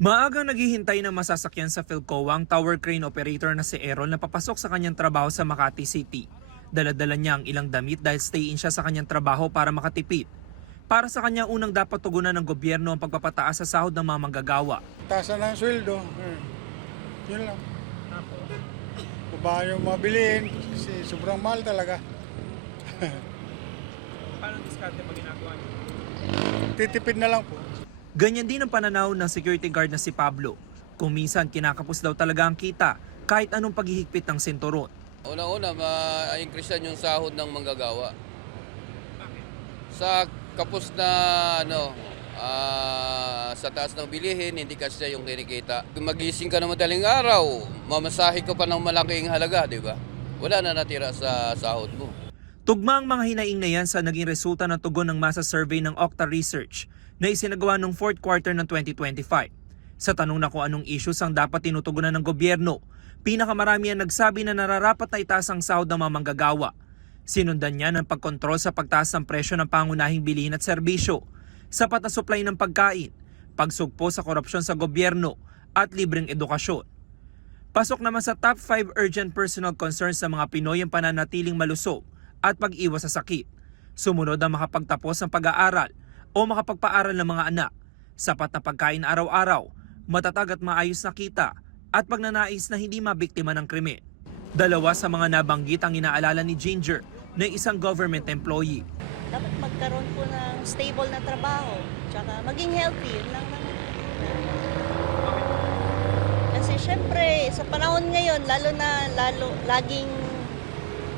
Maagang naghihintay ng masasakyan sa Philcoa ang tower crane operator na si Errol na papasok sa kanyang trabaho sa Makati City. Dala-dala niya ang ilang damit dahil stay-in siya sa kanyang trabaho para makatipid. Para sa kanya, unang dapat tugunan ng gobyerno ang pagpapataas sa sahod ng mga manggagawa. Taasan ng sweldo. Yun lang. Baba yung mabilihin kasi sobrang mahal talaga. Paano diskarte pag ginagawa niyo? Titipid na lang po. Ganyan din ang pananaw ng security guard na si Pablo. Kung minsan kinakapos daw talaga ang kita kahit anong paghihigpit ng sinturon. Una-una, ma-increase yung sahod ng manggagawa. Sa kapos na sa taas ng bilihin, hindi kasi yung kinikita. Magising ka ng madaling araw, mamasahe ka pa ng malaking halaga, di ba? Wala na natira sa sahod mo. Tugma ang mga hinaing na yan sa naging resulta ng tugon ng masa survey ng Okta Research na isinagawa noong 4th quarter ng 2025. Sa tanong na kung anong issues ang dapat tinutugunan ng gobyerno, pinakamarami ang nagsabi na nararapat na itaas ang sahod ng mga manggagawa. Sinundan niya ng pagkontrol sa pagtaas ng presyo ng pangunahing bilihin at serbisyo, sapat na supply ng pagkain, pagsugpo sa korupsyon sa gobyerno at libreng edukasyon. Pasok naman sa top 5 urgent personal concerns sa mga Pinoy ang pananatiling malusog at pag-iwas sa sakit. Sumunod ang makapagtapos ng pag-aaral o makapagpaaral ng mga anak, sapat na pagkain araw-araw, matatag at maayos na kita at pagnanais na hindi mabiktima ng krimen. Dalawa sa mga nabanggit ang inaalala ni Ginger na isang government employee. Dapat magkaroon po ng stable na trabaho, tsaka maging healthy, yun lang naman. Kasi syempre, sa panahon ngayon, lalo laging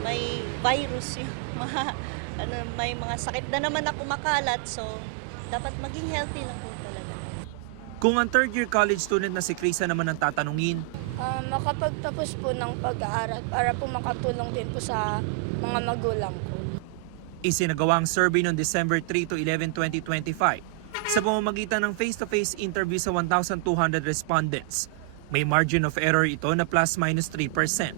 may virus yung may mga sakit na naman na kumakalat, so dapat maging healthy lang po talaga. Kung ang third-year college student na si Krisa naman ang tatanungin, Makapagtapos po ng pag-aaral para po makatulong din po sa mga magulang ko. isinagawa ang survey noong December 3 to 11, 2025 sa pamamagitan ng face-to-face interview sa 1,200 respondents. May margin of error ito na plus-minus 3%.